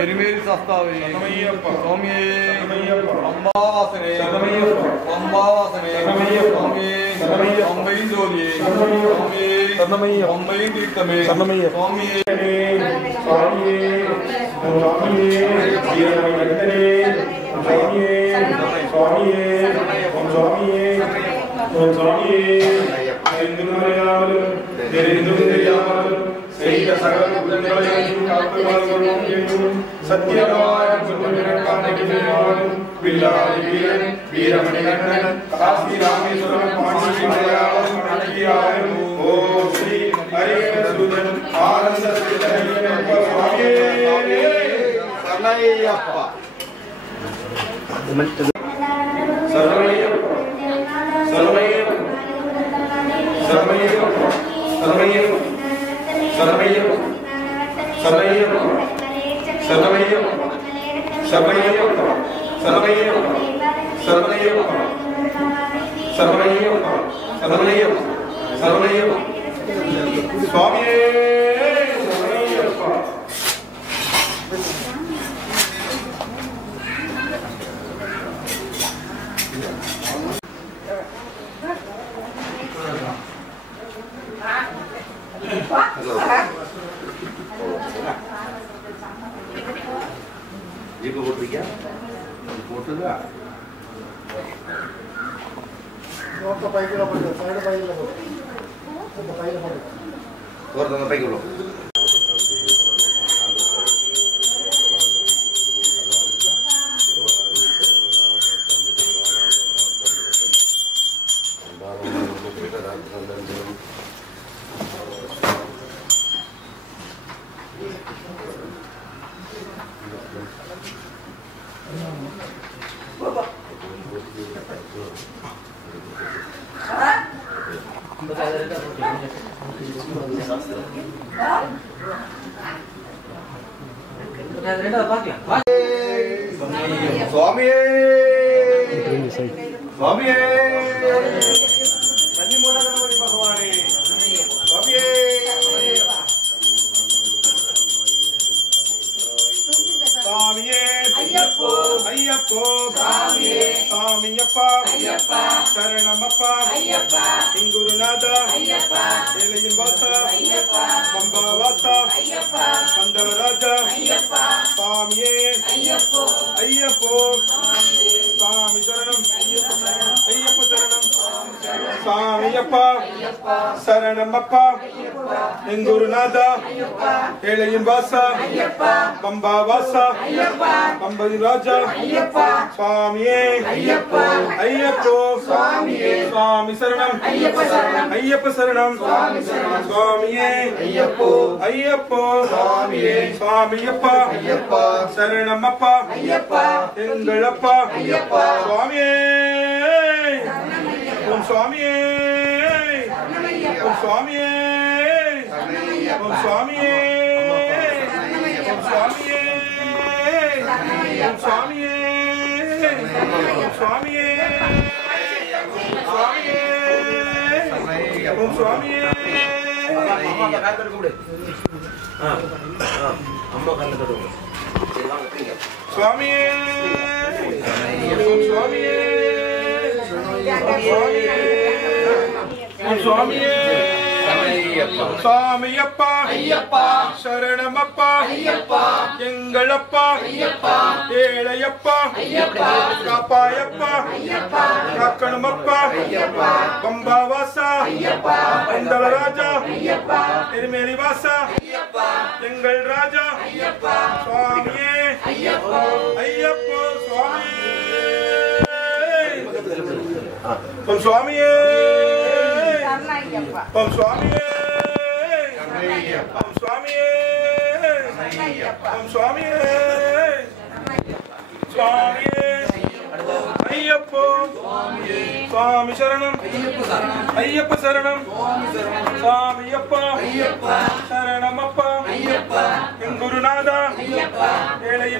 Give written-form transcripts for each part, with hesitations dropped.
எரிமேலி சாஸ்தாவே சுவாமியே அம்பாவாசனே அம்பாவாசனே சுவாமியே அம்பையின் ஜோதியே சுவாமியே அம்பையின் தீர்த்தமே சுவாமியே சுவாமியே சுவாமியே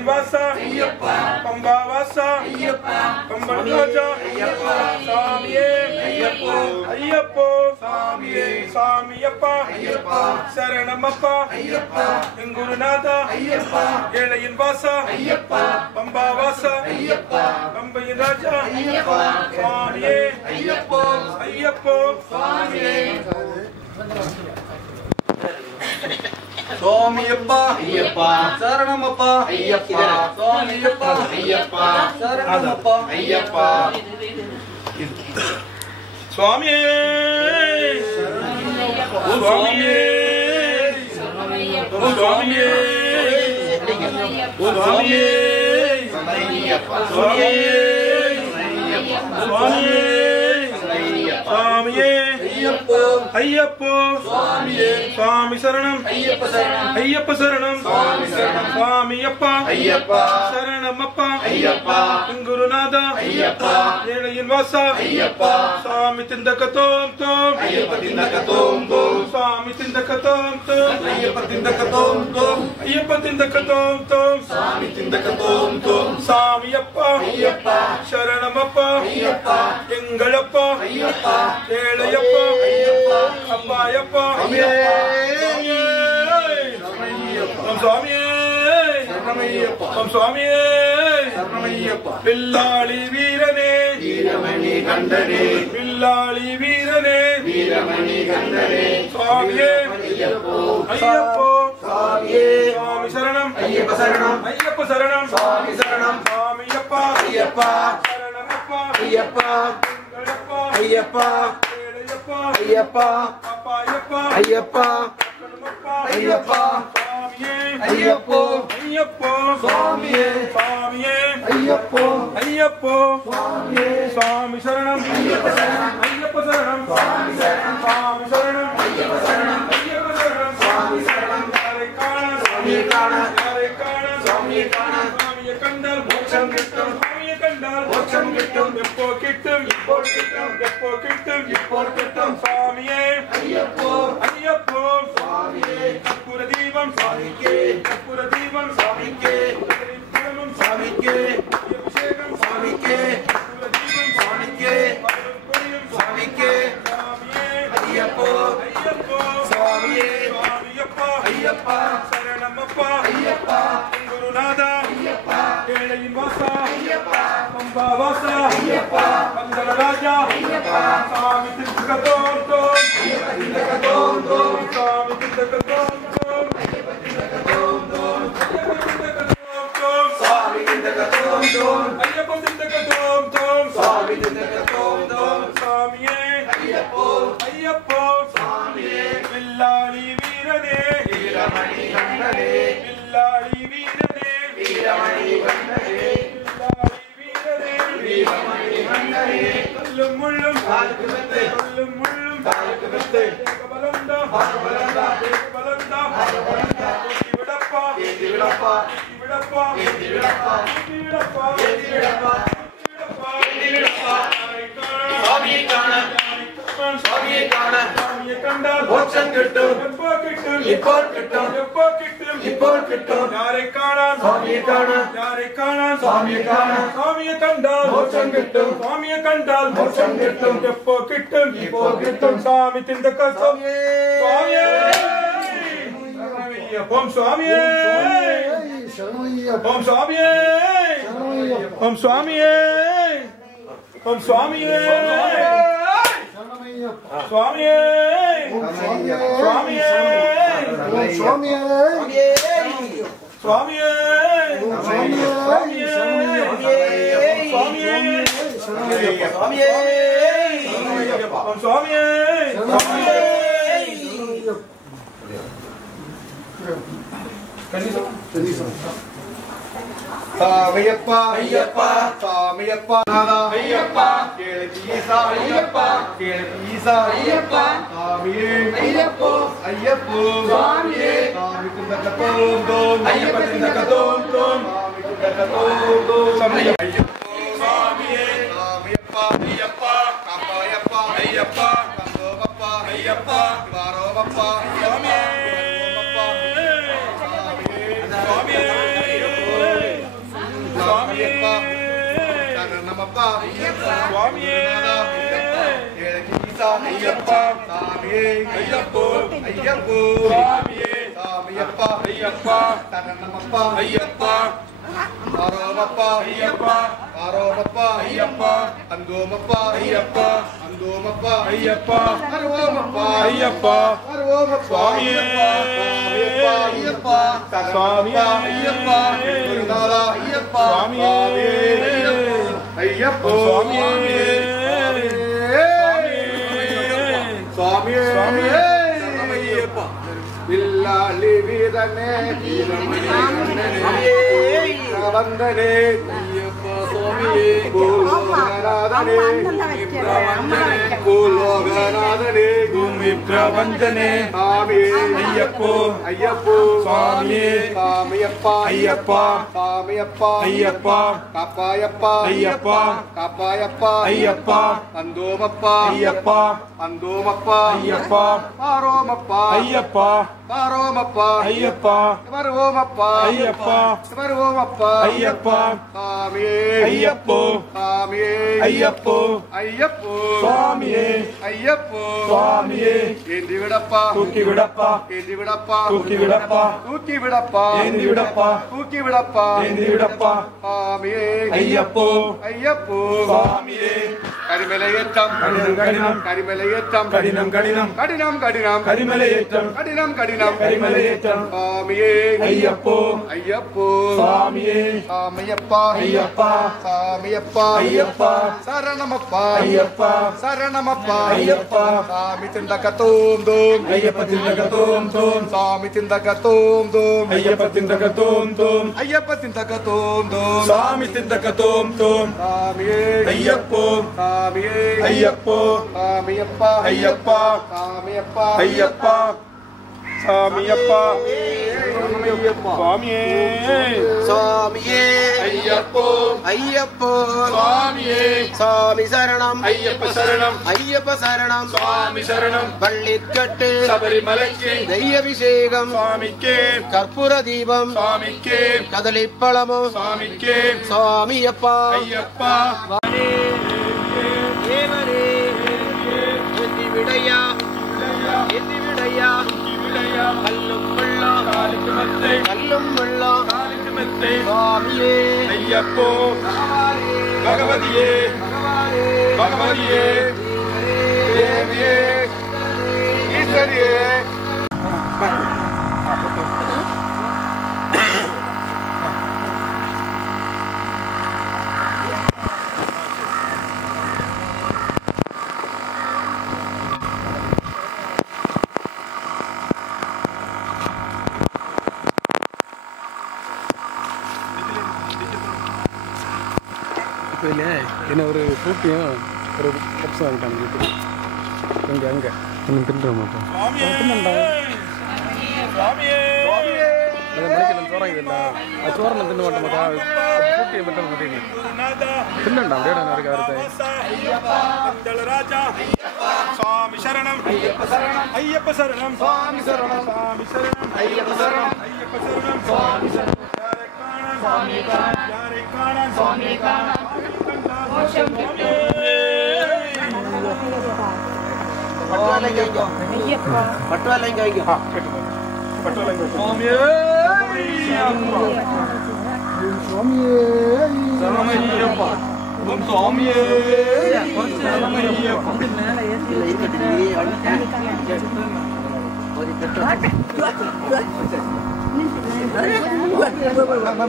Pambawasa, Pambawasa, Pambawasa, Swamiye, ஐயப்போ ஐயப்போ சாமியே சாமியப்பா ஐயப்பா சரணமப்பா ஐயப்பா எங்குருநாதா ஐயப்பா ஏழையின் வாசா ஐயப்பா பம்பா வாசா ஐயப்பா பம்பையின் ராஜா ஐயப்பா சுவாமியே ஐயப்போ ஐயப்போ சுவாமியே சுவாமியப்பா ஐயப்பா சரணமப்பா ஐயப்பா சுவாமியப்பா ஐயப்பா சரணமப்பா ஐயப்பா சுவாமியே சுவாமியே சுவாமியே சுவாமியே சுவாமியே சுவாமியே ஐயப்போ ஐயப்போ சுவாமியே சுவாமி சரணம் ஐயப்ப சரணம் ஐயப்ப சரணம் சுவாமி சரணம் சுவாமியப்பா ஐயப்பா சரணமப்பா ஐயப்பா குருநாதா ஐயப்பா ஏழையின் வாசா ஐயப்பா சுவாமி திந்தகதோம் தோம் ஐயப்ப திந்தகதோம் தோம் சுவாமி திந்தகதோம் தோம் ஐயப்ப திந்தகதோம் தோம் ஐயப்ப திந்தகதோம் தோம் சுவாமி திந்தகதோம் தோம் சாமியப்பா ஐயப்பா சரணமப்பா ஐயப்பா எங்களப்பா ஐயப்பா ஏழையப்பா ஐயப்பா அப்பாயப்பா ஐயப்பா சுவாமியே சரணமையப்பா சுவாமியே சரணமையப்பா பில்லாளி வீரனே வீரமணி கண்டனே பில்லாளி வீரனே வீரமணி கண்டனே சுவாமியே ஐயப்போ ஐயப்போ சுவாமியே சுவாமி சரணம் ஐயப்ப சரணம் ஐயப்ப சரணம் சுவாமி சரணம் சுவாமியப்பா ஐயப்பா சரணமப்பா ஐயப்பா ஐயப்பா ஐயப்பா அப்பாயப்பா ஐயப்பா ஐயப்பா ஐயப்போ ஐயப்போ சுவாமியே சுவாமியே ஐயப்போ ஐயப்போ சுவாமியே சுவாமி சரணம் ஐயப்ப சரணம் ஐயப்ப சரணம் சுவாமி சரணம் சுவாமி சரணம் ஐயப்ப சரணம் ஐயப்ப சரணம் சுவாமி சரணம் யாரை காண சுவாமியை காண யாரை காண சுவாமியை காண சுவாமியை கண்டால் மோட்சம் கிட்டும் சுவாமியை கண்டால் மோட்சம் கிட்டும் எப்போ கிட்டும் இப்போ கிட்டும் எப்போ கிட்டும் இப்போ கிட்டும் சுவாமியே ஐயப்போ ஐயப்போ சுவாமியே கற்பூர தீபம் சுவாமிக்கே கற்பூர தீபம் சுவாமிக்கே தீபம் சுவாமிக்கே அபிஷேகம் சுவாமிக்கே கற்பூர தீபம் சுவாமிக்கே சுவாமிக்கே சுவாமியே ஐயப்போ ஐயப்போ சுவாமியே சுவாமியப்பா ஐயப்பா சரணமப்பா ஐயப்பா குருநாதா ஐயப்பா ஏழையின் வாசா ஐயப்பா பம்பா வாசா ஐயப்பா பந்தர ராஜா ஐயப்பா சாமி திந்தகதோம் தோம் ஐயப்ப திந்தகதோம் தோம் சாமி திந்தகதோம் தோம் ஐயப்ப திந்தகதோம் தோம் சாமி திந்தகதோம் தோம் ஐயப்ப திந்தகதோம் தோம் சாமி திந்தகதோம் தோம் சாமியே ஐயப்போ ஐயப்போ சாமியே பில்லாளி வீரனே வீரமணி கண்டனே பில்லாளி வீரனே வீரமணி கண்டனே பில்லாளி வீரனே வீரமணி கண்டனே கல்லும் முள்ளும் காலுக்கு மெத்தை கல்லும் முள்ளும் காலுக்கு மெத்தை பலந்தா பலந்தா பலந்தா பலந்தா விடப்பா விடப்பா விடப்பா விடப்பா விடப்பா விடப்பா விடப்பா சுவாமியை காண சுவாமியை காண சுவாமியை கண்டால் மோட்சம் கிட்டும் எப்போ கிட்டும் இப்போ கிட்டும் எப்போ கிட்டும் இப்போ கிட்டும் யாரை காண சுவாமியை காண யாரை காண சுவாமியை காண சுவாமியை கண்டால் மோட்சம் கிட்டும் சுவாமியை கண்டால் மோட்சம் கிட்டும் எப்போ கிட்டும் இப்போ கிட்டும் சாமி திந்தக சுவாமியே ஓம் சுவாமியே ஓம் சுவாமியே ஓம் சுவாமியே ஓம் சுவாமியே சுவாமியே சுவாமியே சுவாமியே சுவாமியே சுவாமியே சுவாமியே சாமியப்பா ஐயப்பா சாமியப்பா ஐயப்பா கேளீசா ஐயப்பா கேளீசா ஐயப்பா சாமியே ஐயப்போ ஐயப்போ சாமியே சாமி திந்தகதோம் தோம் ஐயப்ப திந்தகதோம் தோம் சாமி திந்தகதோம் தோம் சாமியே ஐயப்போ சாமியே சாமியப்பா ஐயப்பா கப்பாயப்பா ஐயப்பா கந்தோபப்பா ஐயப்பா வாரோபப்பா சாமியே சுவாமியே சரணமப்பா சுவாமியே ஐயப்பா ஐயப்பா சாமியே ஐயப்போ ஐயப்போ சாமியே சாமியப்பா ஐயப்பா சரணமப்பா ஐயப்பா ஆரோமப்பா ஐயப்பா ஆரோமப்பா ஐயப்பா அந்தோமப்பா ஐயப்பா அந்தோமப்பா ஐயப்பா அருவோமப்பா ஐயப்பா அருவோமப்பா ஐயப்பா ஐயப்பா சாமியே ஐயப்பா குருநாதா ஐயப்பா சாமியே ஐயப்போ சாமியே சாமியே சாமியே சரணமையப்பா வில்லாளி வீரனே வந்தனே ஐயப்பா சுவாமியே கோலோகநாதனே கோலோகநாதனே பூமி பிரபஞ்சனே சாமியே ஐயப்போ ஐயப்போ சாமியே சாமியப்பா ஐயப்பா சாமியப்பா ஐயப்பா காப்பாயப்பா ஐயப்பா காப்பாயப்பா ஐயப்பா அந்தோமப்பா ஐயப்பா அந்தோமப்பா ஐயப்பா பாரோமப்பா ஐயப்பா பாரோமப்பா ஐயப்பா வருவோமப்பா ஐயப்பா வருவோமப்பா ஐயப்பா சாமியே ஐயப்போ சாமியே ஐயப்போ ஐயப்போ சாமியே ஐயப்போ சாமியே ஏந்தி விடப்பா தூக்கி விடப்பா ஏந்தி விடப்பா தூக்கி விடப்பா தூக்கி விடப்பா ஏந்தி விடப்பா தூக்கி விடப்பா ஏந்தி விடப்பா சாமியே ஐயப்போ ஐயப்போ சாமியே கரிமலையேற்றம் கடினம் கடினம் கரிமலையேற்றம் கடினம் கடினம் கடினம் கடினம் கரிமலையேற்றம் கடினம் கடினம் கரிமலையேற்றம் சாமியே ஐயப்போ ஐயப்போ சாமியே சாமியப்பா ஐயப்பா சாமியப்பா ஐயப்பா சரணமப்பா ஐயப்பா சரணமப்பா ஐயப்பா சாமி திண்டக தோம் தோம் ஐயப்ப திண்டக தோம் தோம் சாமி திண்டக தோம் தோம் ஐயப்ப திண்டக தோம் தோம் ஐயப்ப திண்டக தோம் தோம் சாமி திண்டக தோம் தோம் சாமியே ஐயப்போ சாமியே ஐயப்போ சாமியப்பா ஐயப்பா சாமியப்பா ஐயப்பா சாமியப்பா சுவாமியே சுவாமியே ஐயப்போ ஐயப்போ சுவாமியே சாமி சரணம் ஐயப்ப சரணம் ஐயப்ப சரணம் சுவாமி சரணம் பள்ளிக்கட்டு சபரிமலைக்கு தெய்யாபிஷேகம் சுவாமிக்கே கற்பூர தீபம் சுவாமிக்கே கதளிப்பழமும் சுவாமிக்கே சுவாமியப்பா ஐயப்பா தேவரே எந்தி விடையா எந்தி விடையா கல்லும் வெள்ளம் காலுக்கு மெத்தை கல்லும் வெள்ளம் காலுக்கு மெத்தை சுவாமியே ஐயப்போ பகவதியே பகவதியே தேவியே ஈஸ்வரியே என்ன ஒரு ஃப்ரூட்டியும் ஒரு பப்ஸும் வாங்கிட்டாங்க வீட்டுக்கு இங்கே அங்கே இன்னும் தின்ற மாட்டோம் சோறாங்க இல்லை அது சோரம் தின்ன மாட்டோம் ஃப்ரூட்டியை மட்டும் மாட்டேங்க தின்னண்டா அப்படியே நான் இருக்கு ராஜா சுவாமி சரணம் ஐயப்ப சரணம் ஐயப்ப சரணம் சுவாமி சரணம் சுவாமி சரணம் ஐயப்ப சரணம் ஐயப்ப சரணம் சுவாமி சரணம் சுவாமி யாரை காண சுவாமி காண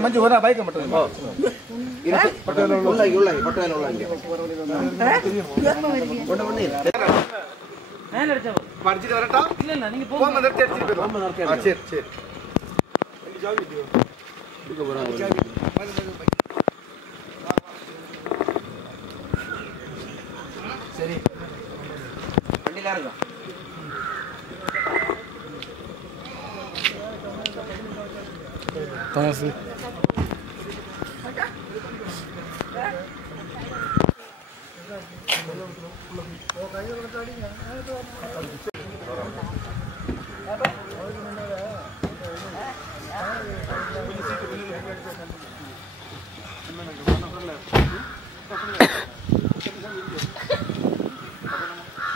ಮಂಜು ಹೋದ ಬೈಕ್ ಮಟ್ಟ படிச்சுட்டு வரட்டா இல்ல இல்ல நீங்க போங்க நிறுத்தி எடுத்துட்டு போறோம் சரி சரி சரி வண்டில இருக்கா தாஸ்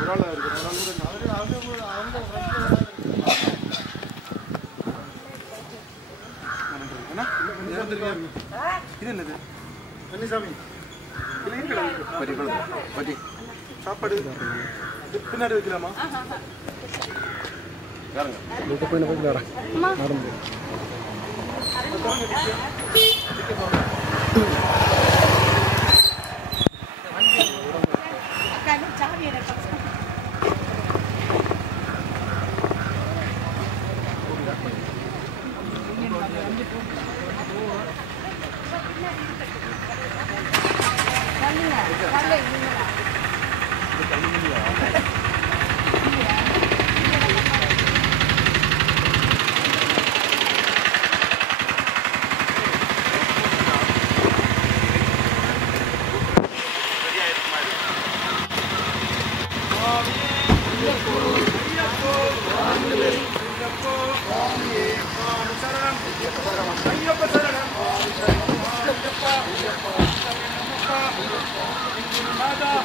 ஒரு இது என்னது கன்னிசாமி சாப்பாடு பின்னாடி வைக்கலாமா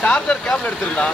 சார்ஜர் கேபிள் எடுத்துருந்தா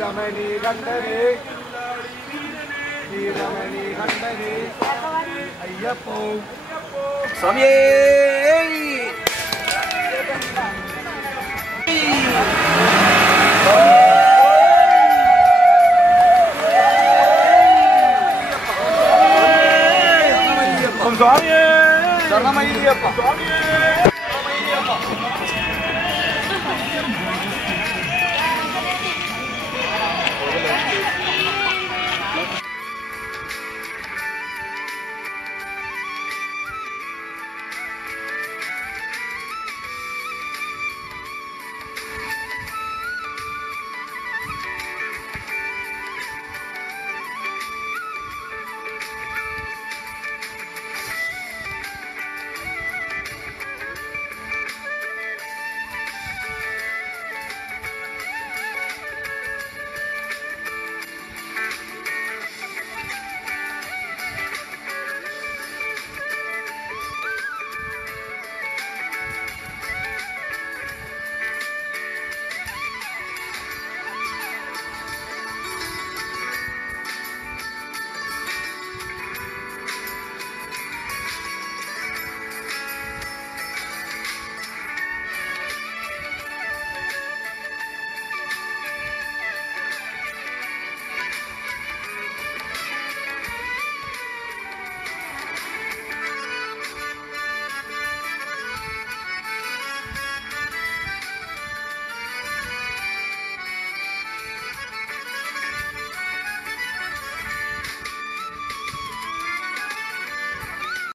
ரமணி கண்டனே ரமணி கண்டனே ஐயப்போ சுவாமியே சுவாமியே சரணமையப்பா சுவாமியே